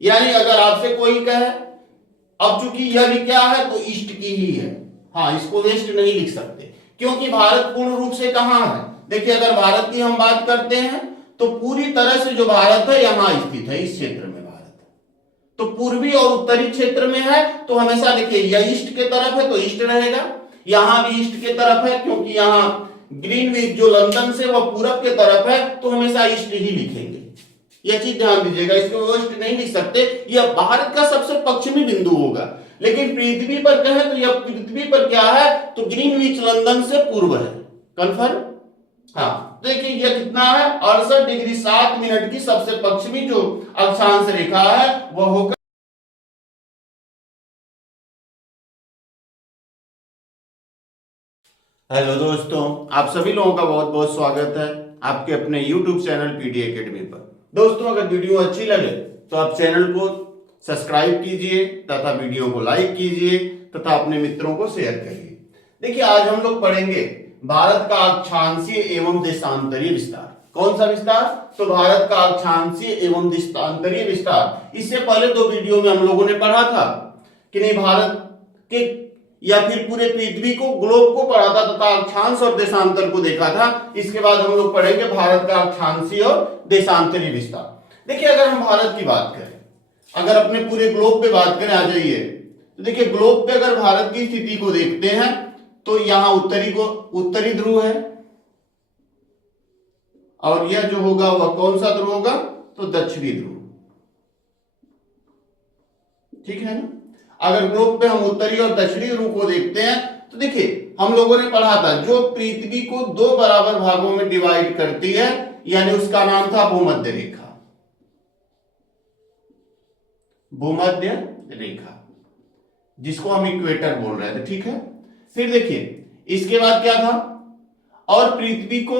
यानी अगर आपसे कोई कहे, अब चूंकि यह भी क्या है तो ईस्ट की ही है, हाँ इसको वेस्ट नहीं लिख सकते, क्योंकि भारत पूर्ण रूप से कहां है। देखिए अगर भारत की हम बात करते हैं तो पूरी तरह से जो भारत है यहां स्थित है, इस क्षेत्र में भारत, तो पूर्वी और उत्तरी क्षेत्र में है, तो हमेशा देखिए यह ईस्ट के तरफ है तो ईस्ट रहेगा, यहां भी ईस्ट के तरफ है क्योंकि यहां ग्रीनविच जो लंदन से वह पूरब के तरफ है, तो हमेशा ईस्ट ही लिखेंगे। यह चीज ध्यान दीजिएगा, इसको वेस्ट नहीं लिख सकते, यह भारत का सबसे पश्चिमी बिंदु होगा। लेकिन पृथ्वी पर कहें तो यह पृथ्वी पर क्या है तो ग्रीनविच लंदन से पूर्व है। कंफर्म? हाँ देखिए यह कितना है 68 डिग्री 7 मिनट की सबसे पश्चिमी जो अक्षांश रेखा है वह होगा। हेलो दोस्तों, आप सभी लोगों का बहुत बहुत स्वागत है आपके अपने YouTube चैनल पीडी एकेडमी पर। दोस्तों अगर वीडियो अच्छी लगे तो आप चैनल को सब्सक्राइब कीजिए तथा वीडियो को लाइक कीजिए तथा अपने मित्रों को शेयर करिए। देखिए आज हम लोग पढ़ेंगे भारत का अक्षांशीय एवं देशांतरीय विस्तार। कौन सा विस्तार? तो भारत का अक्षांशीय एवं देशांतरीय विस्तार। इससे पहले दो वीडियो में हम लोगों ने पढ़ा था कि नहीं, भारत के या फिर पूरे पृथ्वी को, ग्लोब को पढ़ा था तथा अक्षांश और देशांतर को देखा था। इसके बाद हम लोग पढ़ेंगे भारत का अक्षांशीय और देशांतरीय विस्तार। देखिए अगर हम भारत की बात करें, अगर अपने पूरे ग्लोब पे बात करें, आ जाइए, तो देखिए ग्लोब पे अगर भारत की स्थिति को देखते हैं तो यहां उत्तरी ध्रुव है, और यह जो होगा वह कौन सा ध्रुव होगा तो दक्षिणी ध्रुव। ठीक है ना। अगर ग्लोब पे हम उत्तरी और दक्षिणी ध्रुव को देखते हैं तो देखिए हम लोगों ने पढ़ा था जो पृथ्वी को दो बराबर भागों में डिवाइड करती है, यानी उसका नाम था भूमध्य रेखा। भूमध्य रेखा जिसको हम इक्वेटर बोल रहे थे। ठीक है। फिर देखिए इसके बाद क्या था, और पृथ्वी को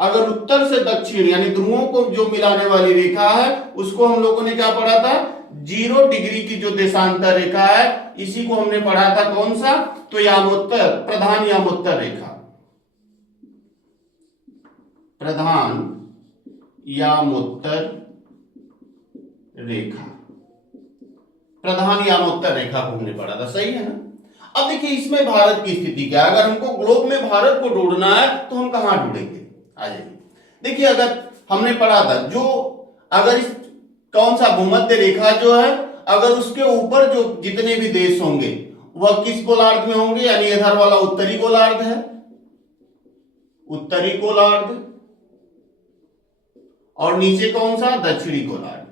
अगर उत्तर से दक्षिण यानी ध्रुवों को जो मिलाने वाली रेखा है उसको हम लोगों ने क्या पढ़ा था, 0 डिग्री की जो देशांतर रेखा है, इसी को हमने पढ़ा था कौन सा, तो यामोत्तर, प्रधान यामोत्तर रेखा। प्रधान यामोत्तर रेखा, प्रधान यामोत्तर रेखा को हमने पढ़ा था। सही है ना। अब देखिए इसमें भारत की स्थिति क्या है। अगर हमको ग्लोब में भारत को ढूंढना है तो हम कहां ढूंढेंगे? आ जाइए। देखिए अगर हमने पढ़ा था जो अगर इस कौन सा भूमध्य रेखा जो है, अगर उसके ऊपर जो जितने भी देश होंगे वह किस गोलार्ध में होंगे, यानी इधर वाला उत्तरी गोलार्ध है, उत्तरी गोलार्ध, और नीचे कौन सा, दक्षिणी गोलार्ध।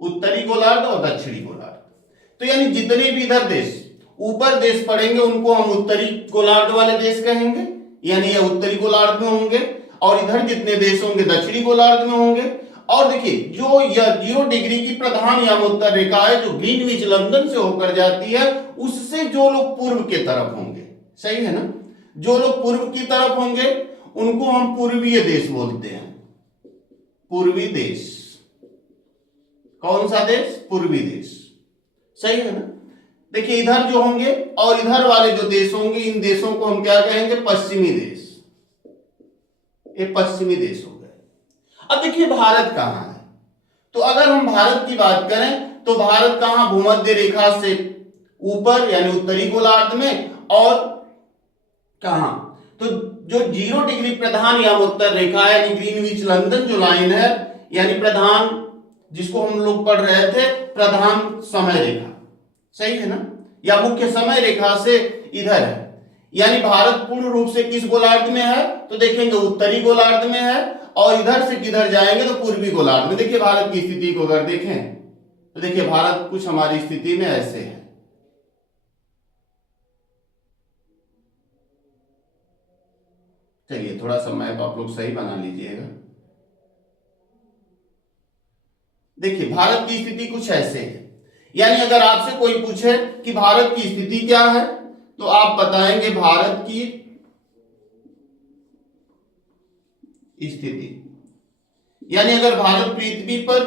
उत्तरी गोलार्ध और दक्षिणी गोलार्ध। तो यानी जितने भी इधर देश ऊपर देश पड़ेंगे उनको हम उत्तरी गोलार्ध वाले देश कहेंगे, यानी ये उत्तरी गोलार्ध में होंगे, और इधर जितने देश होंगे दक्षिणी गोलार्ध में होंगे। और देखिए जो यह 0 डिग्री की प्रधान यामोत्तर रेखा है जो ग्रीनविच लंदन से होकर जाती है, उससे जो लोग पूर्व के तरफ होंगे, सही है ना, जो लोग पूर्व की तरफ होंगे उनको हम पूर्वीय देश बोलते हैं। पूर्वी देश, कौन सा देश, पूर्वी देश। सही है ना। देखिए इधर जो होंगे और इधर वाले जो देश होंगे, इन देशों को हम क्या कहेंगे, पश्चिमी देश। ये पश्चिमी देश हो गए। अब देखिए भारत कहां है, तो अगर हम भारत की बात करें तो भारत कहां, भूमध्य रेखा से ऊपर यानी उत्तरी गोलार्ध में, और कहां तो जो 0 डिग्री प्रधान यामोत्तर रेखा है यानी ग्रीनविच लंदन जो लाइन है, यानी प्रधान, जिसको हम लोग पढ़ रहे थे प्रधान समय रेखा, सही है ना, या मुख्य समय रेखा से इधर है। यानी भारत पूर्ण रूप से किस गोलार्ध में है, तो देखेंगे उत्तरी गोलार्ध में है, और इधर से किधर जाएंगे तो पूर्वी गोलार्ध में। देखिए भारत की स्थिति को अगर देखें तो देखिए भारत कुछ हमारी स्थिति में ऐसे है। चलिए थोड़ा सा मैप आप लोग सही बना लीजिएगा। देखिए भारत की स्थिति कुछ ऐसे है, यानी अगर आपसे कोई पूछे कि भारत की स्थिति क्या है तो आप बताएंगे भारत की स्थिति, यानी अगर भारत पृथ्वी पर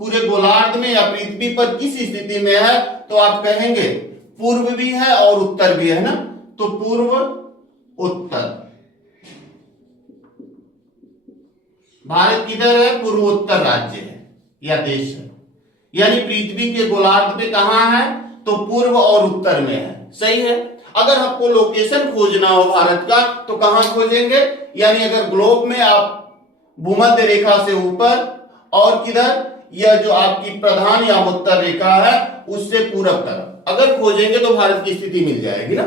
पूरे गोलार्ध में या पृथ्वी पर किस स्थिति में है तो आप कहेंगे पूर्व भी है और उत्तर भी है ना, तो पूर्व उत्तर। भारत किधर है? पूर्वोत्तर राज्य है या देश है, यानी पृथ्वी के गोलार्ध पे कहां है? तो पूर्व और उत्तर में है। सही है। अगर आपको लोकेशन खोजना हो भारत का तो कहां खोजेंगे? यानी अगर ग्लोब में आप भूमध्य रेखा से ऊपर और किधर, यह जो आपकी प्रधान या उत्तर रेखा है उससे पूरब तरफ अगर खोजेंगे तो भारत की स्थिति मिल जाएगी ना।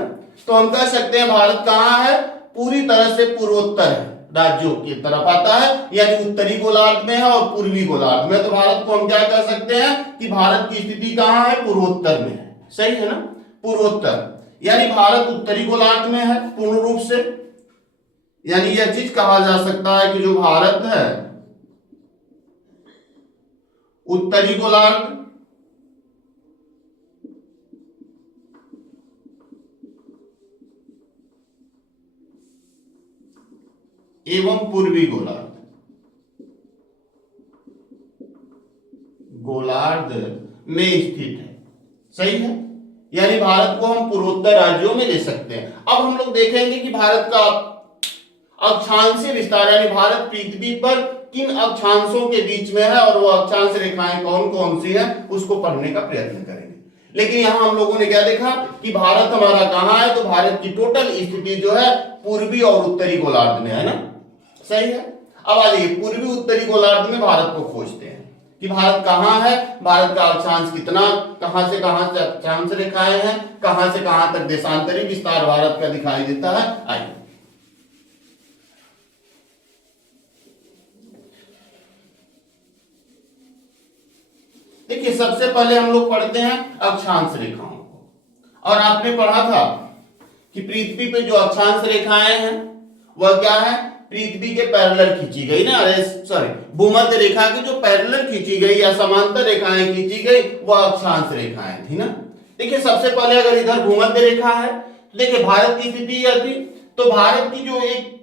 तो हम कह सकते हैं भारत कहां है? पूरी तरह से पूर्वोत्तर है, राज्यों की तरफ आता है, यानी उत्तरी गोलार्ध में है और पूर्वी गोलार्ध में। तो भारत को हम क्या कह सकते हैं कि भारत की स्थिति कहां है? पूर्वोत्तर में है। सही है ना, पूर्वोत्तर, यानी भारत उत्तरी गोलार्ध में है पूर्ण रूप से। यानी यह चीज कहा जा सकता है कि जो भारत है उत्तरी गोलार्ध एवं पूर्वी गोलार्ध में स्थित है। सही है, यानी भारत को हम पूर्वोत्तर राज्यों में ले सकते हैं। अब हम लोग देखेंगे कि भारत का अक्षांशीय विस्तार, यानी भारत पृथ्वी पर किन अक्षांशों के बीच में है और वो अक्षांश रेखाएं कौन कौन सी हैं उसको पढ़ने का प्रयत्न करेंगे। लेकिन यहां हम लोगों ने क्या देखा कि भारत हमारा कहां है? तो भारत की टोटल स्थिति जो है पूर्वी और उत्तरी गोलार्ध में है ना। सही है। अब आ जाइए पूर्वी उत्तरी गोलार्ध में भारत को खोजते हैं कि भारत कहां है, भारत का अक्षांश कितना, कहां से कहां तक अक्षांश रेखाएं हैं, कहां से कहां तक देशांतरी विस्तार भारत का दिखाई देता है। आइए देखिए, सबसे पहले हम लोग पढ़ते हैं अक्षांश रेखाओं को। और आपने पढ़ा था कि पृथ्वी पे जो अक्षांश रेखाएं हैं वह क्या है? पृथ्वी के पैरेलल खींची गई ना, अरे सॉरी, भूमध्य रेखा की जो पैरेलल खींची गई या समांतर रेखाएं खींची गई वह अक्षांश रेखाएं थी ना। देखिए सबसे पहले अगर इधर भूमध्य रेखा है तो देखिए भारत की स्थिति यह थी। तो भारत की जो एक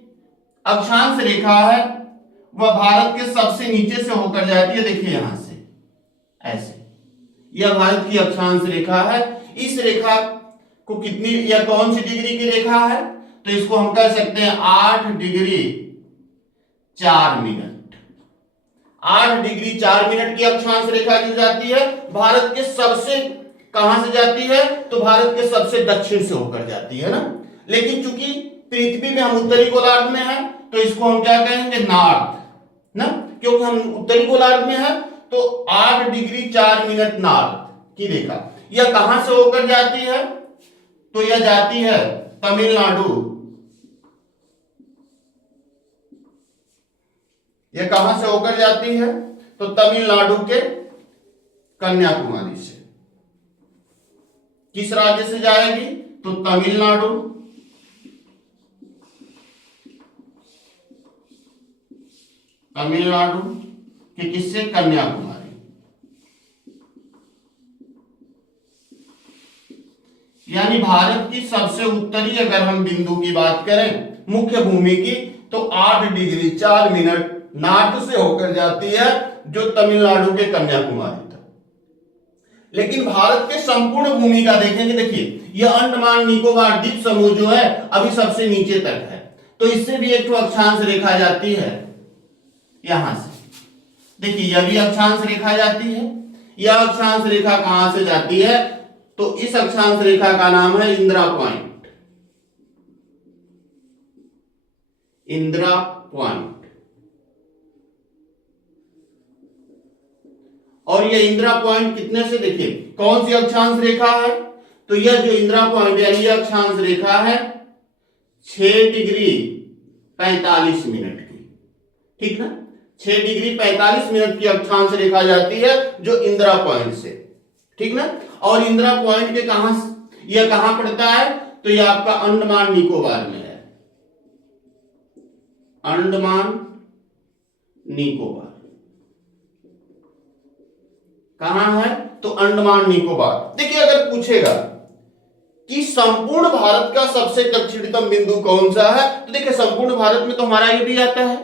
अक्षांश रेखा है वह भारत के सबसे नीचे से होकर जाती है। देखिए यहां से ऐसे, यह भारत की अक्षांश रेखा है। इस रेखा को कितनी या कौन सी डिग्री की रेखा है? तो इसको हम कह सकते हैं 8 डिग्री 4 मिनट। 8 डिग्री 4 मिनट की अक्षांश रेखा जो जाती है भारत के सबसे, कहां से जाती है? तो भारत के सबसे दक्षिण से होकर जाती है ना। लेकिन चूंकि पृथ्वी में हम उत्तरी गोलार्ध में हैं तो इसको हम क्या कहेंगे? नॉर्थ ना, क्योंकि हम उत्तरी गोलार्ध में हैं। तो 8 डिग्री 4 मिनट नॉर्थ की रेखा यह कहां से होकर जाती है? तो यह जाती है तमिलनाडु। यह कहां से होकर जाती है? तो तमिलनाडु के कन्याकुमारी से। किस राज्य से जाएगी? तो तमिलनाडु, तमिलनाडु के किससे? कन्याकुमारी। यानी भारत की सबसे उत्तरी अगर हम बिंदु की बात करें मुख्य भूमि की तो 8 डिग्री 4 मिनट नॉर्थ से होकर जाती है जो तमिलनाडु के कन्याकुमारी तक। लेकिन भारत के संपूर्ण भूमि का देखेंगे, देखिए यह अंडमान निकोबार द्वीप समूह जो है अभी सबसे नीचे तक है। तो इससे भी एक अक्षांश रेखा जाती है यहां से। देखिए यह भी अक्षांश रेखा जाती है। यह अक्षांश रेखा कहां से जाती है? तो इस अक्षांश रेखा का नाम है इंदिरा पॉइंट। इंदिरा पॉइंट। और यह इंदिरा पॉइंट कितने से, देखिए कौन सी अक्षांश रेखा है? तो यह जो इंदिरा पॉइंट यानी यह अक्षांश रेखा है 6 डिग्री 45 मिनट की, ठीक ना। 6 डिग्री 45 मिनट की अक्षांश रेखा जाती है जो इंदिरा पॉइंट से, ठीक ना। और इंदिरा पॉइंट के कहां, यह कहां पड़ता है? तो यह आपका अंडमान निकोबार में है। अंडमान निकोबार कहां है? तो अंडमान निकोबार। देखिए अगर पूछेगा कि संपूर्ण भारत का सबसे दक्षिणतम बिंदु कौन सा है तो देखिए संपूर्ण भारत में तो हमारा ये भी आता है,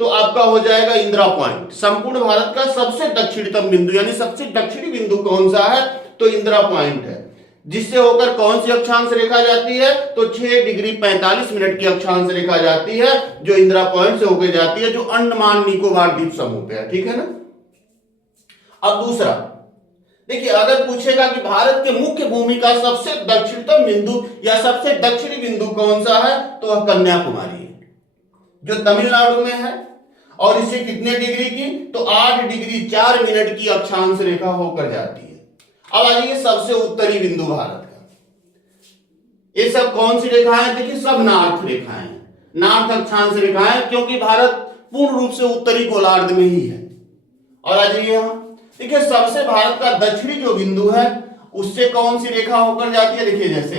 तो आपका हो जाएगा इंदिरा पॉइंट। संपूर्ण भारत का सबसे दक्षिणतम बिंदु यानी सबसे दक्षिणी बिंदु कौन सा है? तो इंदिरा पॉइंट है। जिससे होकर कौन सी अक्षांश रेखा जाती है, तो 6 डिग्री 45 मिनट की अक्षांश रेखा जाती है, जो इंदिरा पॉइंट से होकर जाती है, जो अंडमान निकोबार द्वीप समूह पे है। ठीक है ना। अब दूसरा देखिए, अगर पूछेगा कि भारत के मुख्य भूमि का सबसे दक्षिणतम बिंदु या सबसे दक्षिणी बिंदु कौन सा है, तो वह कन्याकुमारी है, जो तमिलनाडु में है, और इसे कितने डिग्री की, तो 8 डिग्री 4 मिनट की अक्षांश रेखा होकर जाती है। अब आ जाइए सबसे उत्तरी बिंदु भारत का। ये सब कौन सी रेखाएं, देखिए सब नार्थ रेखाएं, नार्थ अक्षांश रेखाएं, क्योंकि भारत पूर्ण रूप से उत्तरी गोलार्ध में ही है। और आ जाइए यहां, देखिए सबसे भारत का दक्षिणी जो बिंदु है, उससे कौन सी रेखा होकर जाती है, देखिए जैसे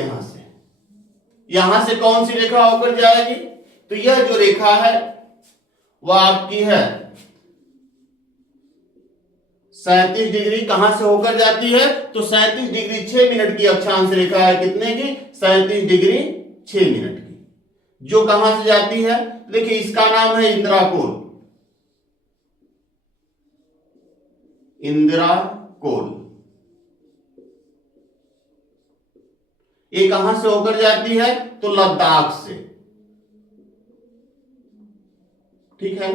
यहां से कौन सी रेखा होकर जाएगी, तो यह जो रेखा है वह आपकी है 37 डिग्री, कहां से होकर जाती है, तो 37 डिग्री 6 मिनट की अक्षांश रेखा है, कितने की, 37 डिग्री 6 मिनट की, जो कहां से जाती है, देखिए इसका नाम है इंदिरा कोल। इंदिरा कोल ये कहां से होकर जाती है, तो लद्दाख से। ठीक है,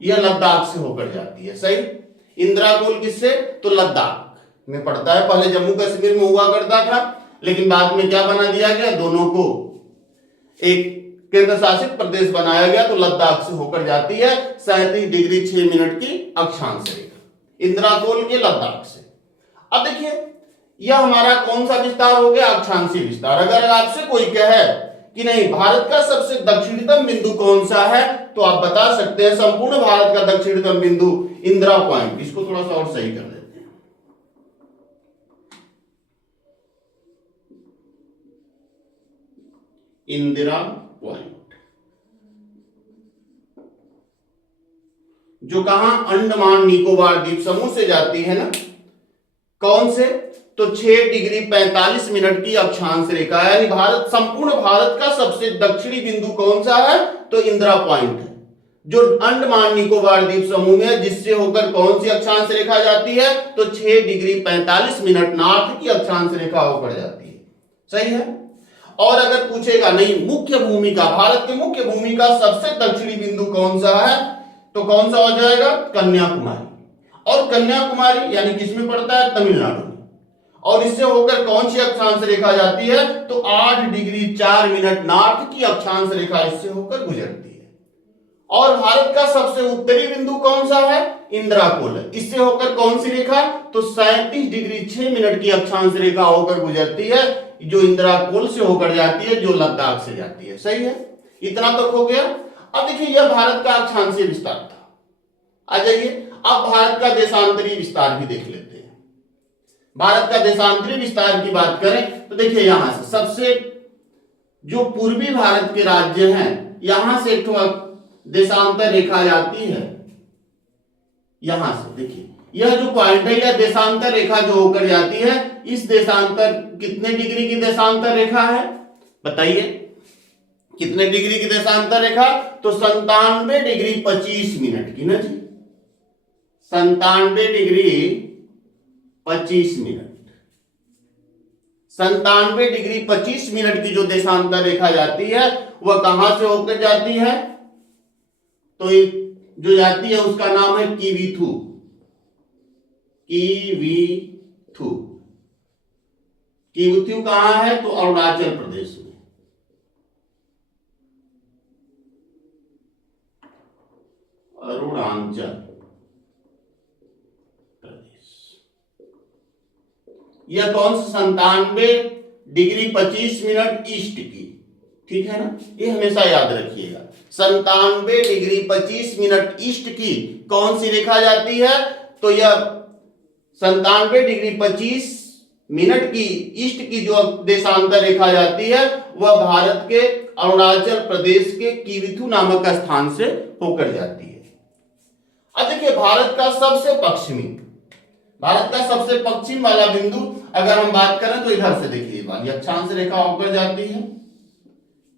यह लद्दाख से होकर जाती है। सही, इंदिरा कोल किससे, तो लद्दाख में पड़ता है। पहले जम्मू कश्मीर में हुआ करता था, लेकिन बाद में क्या बना दिया गया, दोनों को एक केंद्र शासित प्रदेश बनाया गया, तो लद्दाख से होकर जाती है 37 डिग्री 6 मिनट की अक्षांश रेखा, इंदिरा कोल के लद्दाख से। अब देखिए यह हमारा कौन सा विस्तार हो गया, अक्षांशीय विस्तार। अगर आपसे कोई कहे कि नहीं भारत का सबसे दक्षिणतम बिंदु कौन सा है, तो आप बता सकते हैं संपूर्ण भारत का दक्षिणतम बिंदु इंदिरा पॉइंट। इसको थोड़ा सा और सही कर देते हैं, इंदिरा पॉइंट, जो कहां, अंडमान निकोबार द्वीप समूह से जाती है ना, कौन से, तो 6 डिग्री 45 मिनट की अक्षांश रेखा, यानी भारत, संपूर्ण भारत का सबसे दक्षिणी बिंदु कौन सा है, तो इंदिरा पॉइंट है, जो अंडमान निकोबार द्वीप समूह में है, जिससे होकर कौन सी अक्षांश रेखा जाती है, तो 6 डिग्री 45 मिनट नॉर्थ की अक्षांश रेखा होकर जाती है। सही है। और अगर पूछेगा नहीं मुख्य भूमि का, भारत के मुख्य भूमि का सबसे दक्षिणी बिंदु कौन सा है, तो कौन सा हो जाएगा, कन्याकुमारी। और कन्याकुमारी यानी किसमें पड़ता है, तमिलनाडु में, और इससे होकर कौन सी अक्षांश रेखा जाती है, तो 8 डिग्री 4 मिनट नॉर्थ की अक्षांश रेखा इससे होकर गुजरती है। और भारत का सबसे उत्तरी बिंदु कौन सा है, इंदिरा कोल, इससे होकर कौन सी रेखा, तो 37 डिग्री 6 मिनट की अक्षांश रेखा होकर गुजरती है, जो इंदिरा कोल से होकर जाती है, जो लद्दाख से जाती है। सही है, इतना तक हो गया। अब देखिए यह भारत का अक्षांशीय विस्तार था। आ जाइए अब भारत का देशांतरी विस्तार भी देख लेते हैं। भारत का देशांतरी विस्तार की बात करें तो देखिए यहां से सबसे जो पूर्वी भारत के राज्य हैं, यहां से एक देशांतर रेखा जाती है, यहां से देखिए यह जो पॉइंट है, यह देशांतर रेखा जो होकर जाती है, इस देशांतर कितने डिग्री की देशांतर रेखा है, बताइए कितने डिग्री की देशांतर रेखा, तो 97 डिग्री 25 मिनट की ना जी, 97 डिग्री 25 मिनट, 97 डिग्री 25 मिनट की जो देशांतर रेखा जाती है, वह कहां से होकर जाती है, तो जो जाती है उसका नाम है किवीथू। किवीथू, किवीथू कहां है, तो अरुणाचल प्रदेश में। अरुणाचल प्रदेश, यह कौन सा 97 डिग्री 25 मिनट ईस्ट की, ठीक है ना, ये हमेशा याद रखिएगा। 97 डिग्री 25 मिनट ईस्ट की कौन सी रेखा जाती है, तो यह 97 डिग्री 25 मिनट की ईस्ट की जो देशांतर रेखा जाती है, वह भारत के अरुणाचल प्रदेश के किवीथू नामक स्थान से होकर जाती है। अब देखिए भारत का सबसे पश्चिम वाला बिंदु अगर हम बात करें तो इधर से देखिए वाली अक्षांश रेखा होकर जाती है,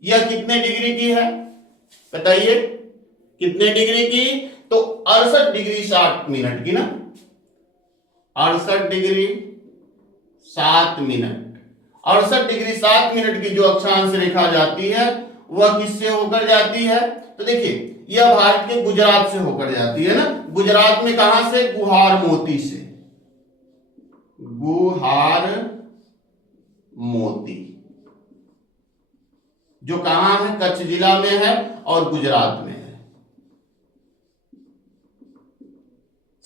यह कितने डिग्री की है बताइए, कितने डिग्री की, तो 68 डिग्री 60 मिनट की ना, 68 डिग्री 7 मिनट। 68 डिग्री 7 मिनट की जो अक्षांश रेखा जाती है वह किससे होकर जाती है? तो देखिए यह भारत के गुजरात से होकर जाती है ना। गुजरात में कहां से? गुहार मोती से। गुहार मोती जो कहां है? कच्छ जिला में है और गुजरात में है।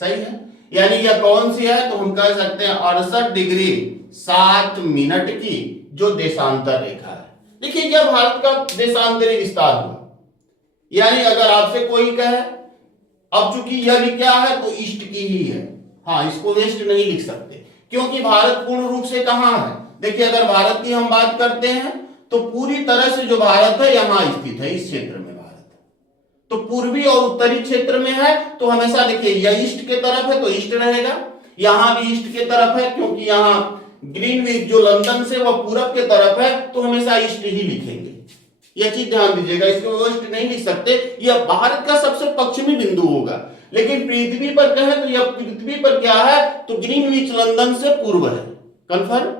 सही है। यानी यह कौन सी है? तो हम कह सकते हैं 68 डिग्री 7 मिनट की जो देशांतर रेखा है। देखिए यह भारत का देशांतरी विस्तार हुआ। यानी अगर आपसे कोई कहे, अब चूंकि यह भी क्या है तो ईस्ट की ही है, हाँ इसको वेस्ट नहीं लिख सकते क्योंकि भारत पूर्ण रूप से कहां है? देखिए अगर भारत की हम बात करते हैं तो पूरी तरह से जो भारत है यहां स्थित है, इस क्षेत्र में भारत है। तो पूर्वी और उत्तरी क्षेत्र में है तो हमेशा देखिए यह ईस्ट के तरफ है तो ईस्ट रहेगा, यहां भी ईस्ट के तरफ है क्योंकि यहां ग्रीनविच जो लंदन से वह पूरब के तरफ है तो हमेशा ईस्ट ही लिखेंगे। यह चीज ध्यान दीजिएगा, इसको वेस्ट नहीं लिख सकते। यह भारत का सबसे पश्चिमी बिंदु होगा, लेकिन पृथ्वी पर कहें तो यह पृथ्वी पर क्या है? तो ग्रीनविच लंदन से पूर्व है। कंफर्म?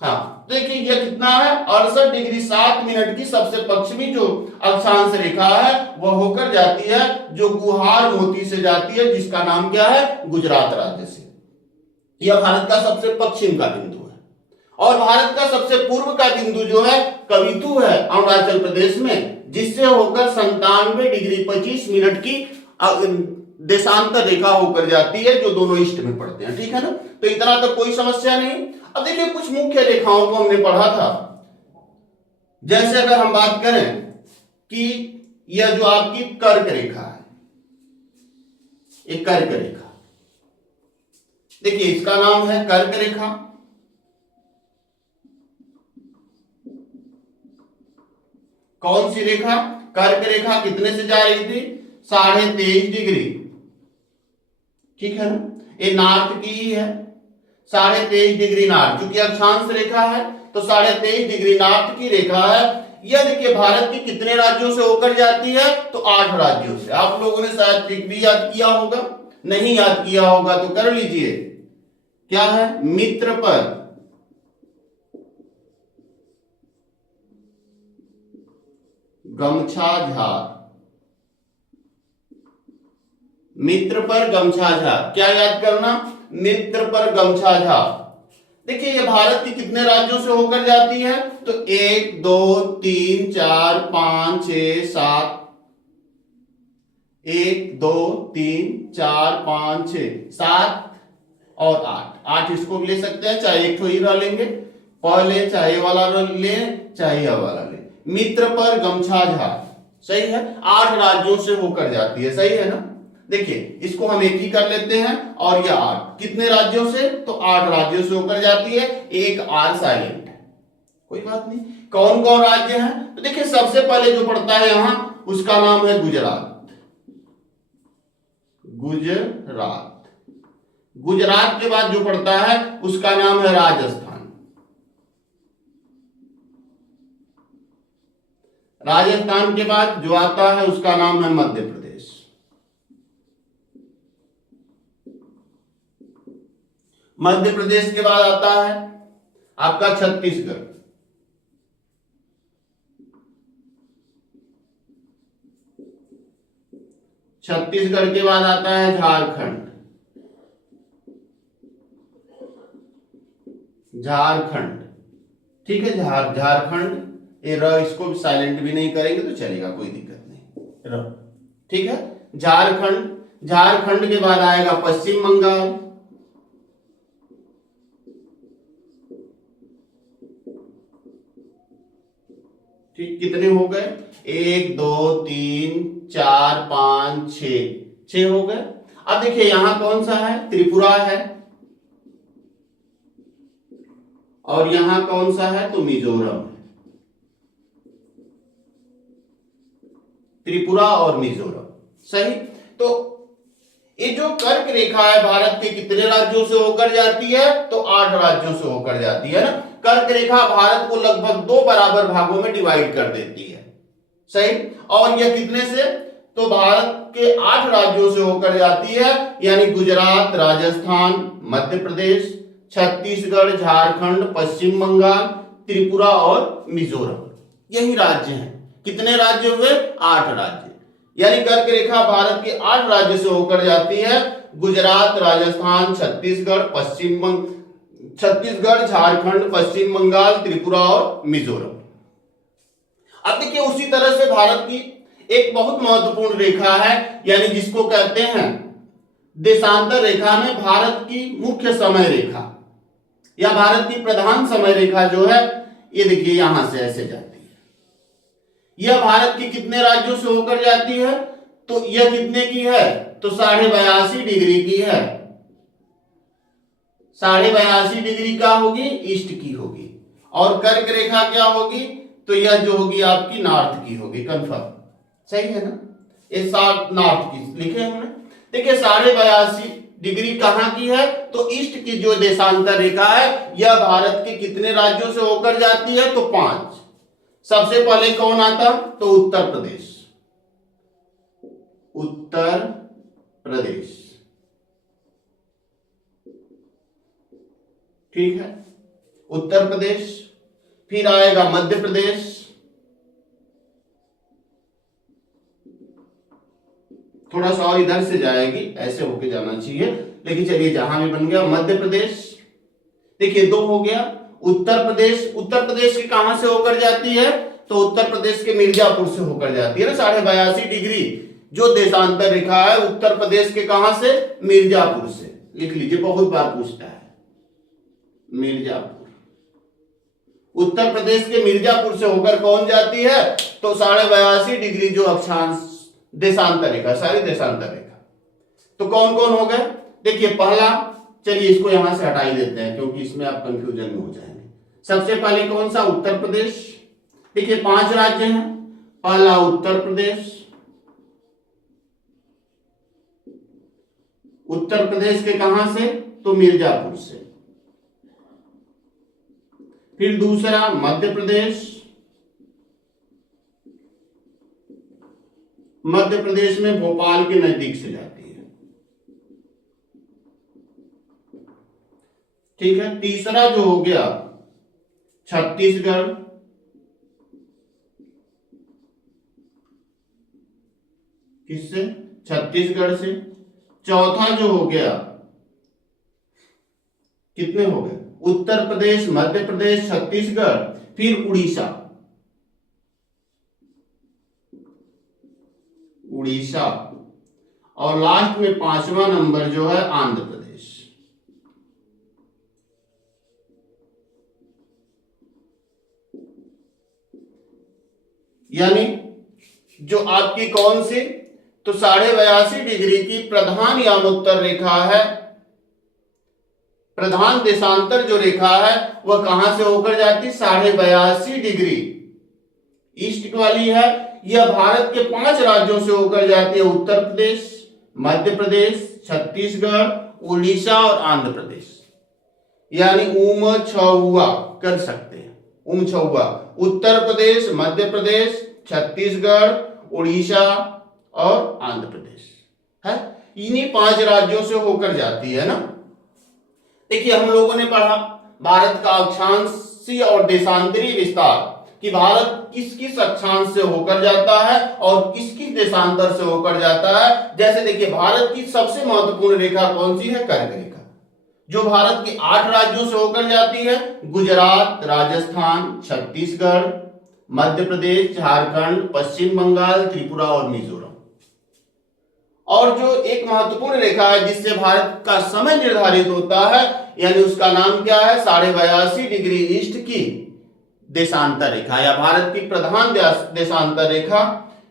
हाँ देखिए यह कितना है? 68 डिग्री 7 मिनट की सबसे पश्चिमी जो अक्षांश रेखा है वह होकर जाती है जो गुहार मोती से जाती है, जिसका नाम क्या है? गुजरात राज्य से। यह भारत का सबसे पश्चिम का बिंदु है। और भारत का सबसे पूर्व का बिंदु जो है कवितु है अरुणाचल प्रदेश में, जिससे होकर 97 डिग्री 25 मिनट की देशांतर रेखा होकर जाती है जो दोनों ईस्ट में पड़ते हैं। ठीक है ना। तो इतना तो कोई समस्या नहीं। अब देखिए कुछ मुख्य रेखाओं को हमने पढ़ा था। जैसे अगर हम बात करें कि यह जो आपकी कर्क रेखा है, एक कर्क रेखा, देखिए इसका नाम है कर्क रेखा। कौन सी रेखा? कर्क रेखा। कितने से जा रही थी? 23.5 डिग्री। ठीक है ना। ये नॉर्थ की ही है, 23.5 डिग्री नॉर्थ। क्योंकि अक्षांश रेखा है तो 23.5 डिग्री नॉर्थ की रेखा है। यह देखिए भारत के कितने राज्यों से होकर जाती है? तो 8 राज्यों से। आप लोगों ने शायद ट्रिक भी याद किया होगा, नहीं याद किया होगा तो कर लीजिए। क्या है? मित्र पर गमछा झार। मित्र पर गमछा झार, क्या याद करना? मित्र पर गमछा झार। देखिए ये भारत के कितने राज्यों से होकर जाती है? तो 1 2 3 4 5 6 7। 1 2 3 4 5 6 7 और 8 इसको भी ले सकते हैं, चाहे एक ही रह लेंगे, प ले, चाहे वाला ले, चाहे यह वाला ले। मित्र पर गमछा झार, सही है। 8 राज्यों से होकर जाती है, सही है ना। देखिए इसको हम एक ही कर लेते हैं। और यह 8 कितने राज्यों से? तो 8 राज्यों से होकर जाती है। एक आर साइलेंट है, कोई बात नहीं। कौन कौन राज्य हैं? तो देखिए सबसे पहले जो पड़ता है यहां उसका नाम है गुजरात। गुजरात। गुजरात के बाद जो पड़ता है उसका नाम है राजस्थान। राजस्थान के बाद जो आता है उसका नाम है मध्य प्रदेश। मध्य प्रदेश के बाद आता है आपका छत्तीसगढ़। छत्तीसगढ़ के बाद आता है झारखंड। झारखंड, ठीक है। झारखंड, ये र इसको भी साइलेंट भी नहीं करेंगे तो चलेगा, कोई दिक्कत नहीं, र, ठीक है। झारखंड। झारखंड के बाद आएगा पश्चिम बंगाल। ठीक, कितने हो गए? 1 2 3 4 5 6 हो गए। अब देखिए यहां कौन सा है? त्रिपुरा है। और यहां कौन सा है? तो मिजोरम है। त्रिपुरा और मिजोरम, सही। तो ये जो कर्क रेखा है भारत के कितने राज्यों से होकर जाती है? तो 8 राज्यों से होकर जाती है ना। कर्क रेखा भारत को लगभग 2 बराबर भागों में डिवाइड कर देती है, सही। और यह कितने से? तो भारत के 8 राज्यों से होकर जाती है, यानी गुजरात, राजस्थान, मध्य प्रदेश, छत्तीसगढ़, झारखंड, पश्चिम बंगाल, त्रिपुरा और मिजोरम, यही राज्य हैं। कितने राज्य हुए? 8 राज्य। यानी कर्क रेखा भारत के 8 राज्य से होकर जाती है, गुजरात, राजस्थान, छत्तीसगढ़, झारखंड, पश्चिम बंगाल, त्रिपुरा और मिजोरम। अब देखिए उसी तरह से भारत की एक बहुत महत्वपूर्ण रेखा है, यानी जिसको कहते हैं देशांतर रेखा में भारत की मुख्य समय रेखा या भारत की प्रधान समय रेखा जो है, ये देखिए यहां से ऐसे जाती है। यह भारत के कितने राज्यों से होकर जाती है? तो यह कितने की है? तो 82.5 डिग्री की है। 82.5 डिग्री का होगी, ईस्ट की होगी। और कर्क रेखा क्या होगी? तो यह जो होगी आपकी नॉर्थ की होगी। कंफर्म सही है ना? ये नॉर्थ की लिखे हमने। देखिए 82.5 डिग्री कहां की है? तो ईस्ट की जो देशांतर रेखा है यह भारत के कितने राज्यों से होकर जाती है? तो 5। सबसे पहले कौन आता? तो उत्तर प्रदेश। उत्तर प्रदेश, ठीक है, उत्तर प्रदेश। फिर आएगा मध्य प्रदेश, थोड़ा सा और इधर से जाएगी, ऐसे होके जाना चाहिए, लेकिन चलिए जहां भी बन गया मध्य प्रदेश। देखिए 2 हो गया। उत्तर प्रदेश, उत्तर प्रदेश के कहां से होकर जाती है? तो उत्तर प्रदेश के मिर्जापुर से होकर जाती है ना। 82.5 डिग्री जो देशांतर रेखा है उत्तर प्रदेश के कहां से? मिर्जापुर से। लिख लीजिए, बहुत बार पूछता है मिर्जापुर। उत्तर प्रदेश के मिर्जापुर से होकर कौन जाती है? तो 82.5 डिग्री जो अक्षांश देशांतर रेखा, सारी देशांतर रेखा। तो कौन कौन हो गए? देखिए पहला, चलिए इसको यहां से हटा ही देते हैं क्योंकि इसमें आप कंफ्यूजन में हो जाएंगे। सबसे पहले कौन सा? उत्तर प्रदेश। देखिए 5 राज्य हैं। पहला उत्तर प्रदेश, उत्तर प्रदेश के कहां से? तो मिर्जापुर से। फिर दूसरा मध्य प्रदेश, मध्य प्रदेश में भोपाल के नजदीक से जाती है, ठीक है। तीसरा जो हो गया छत्तीसगढ़, किससे? छत्तीसगढ़ से। चौथा जो हो गया, कितने हो गए? उत्तर प्रदेश, मध्य प्रदेश, छत्तीसगढ़, फिर उड़ीसा, उड़ीसा, और लास्ट में 5वां नंबर जो है आंध्र प्रदेश। यानी जो आपकी कौन सी? तो 82.5 डिग्री की प्रधान यामोत्तर रेखा है, प्रधान देशांतर जो रेखा है वह कहां से होकर जाती? 82.5 डिग्री ईस्ट वाली है। यह भारत के 5 राज्यों से होकर जाती है, उत्तर प्रदेश, मध्य प्रदेश, छत्तीसगढ़, उड़ीसा और आंध्र प्रदेश। यानी उम छुआ कर सकते हैं, उम छुआ। उत्तर प्रदेश, मध्य प्रदेश, छत्तीसगढ़, उड़ीसा और आंध्र प्रदेश है, इन्हीं 5 राज्यों से होकर जाती है ना। देखिए हम लोगों ने पढ़ा भारत का अक्षांशीय और देशांतरीय विस्तार कि भारत किस किस अक्षांश से होकर जाता है और किस किस देशांतर से होकर जाता है। जैसे देखिए भारत की सबसे महत्वपूर्ण रेखा कौन सी है? कर्क रेखा, जो भारत के 8 राज्यों से होकर जाती है, गुजरात, राजस्थान, छत्तीसगढ़, मध्य प्रदेश, झारखंड, पश्चिम बंगाल, त्रिपुरा और मिजोरम। और जो एक महत्वपूर्ण रेखा है जिससे भारत का समय निर्धारित होता है, यानी उसका नाम क्या है? 82.5 डिग्री ईस्ट की देशांतर रेखा या भारत की प्रधान देशांतर रेखा।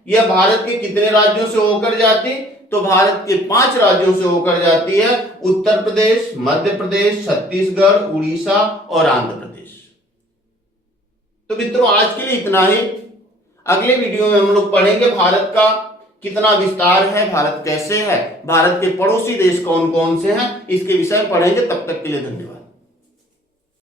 यह भारत के कितने राज्यों से होकर जाती? तो भारत के 5 राज्यों से होकर जाती है, उत्तर प्रदेश, मध्य प्रदेश, छत्तीसगढ़, उड़ीसा और आंध्र प्रदेश। तो मित्रों आज के लिए इतना ही। अगले वीडियो में हम लोग पढ़ेंगे भारत का कितना विस्तार है, भारत कैसे है, भारत के पड़ोसी देश कौन कौन से हैं, इसके विषय में पढ़ेंगे। तब तक के लिए धन्यवाद।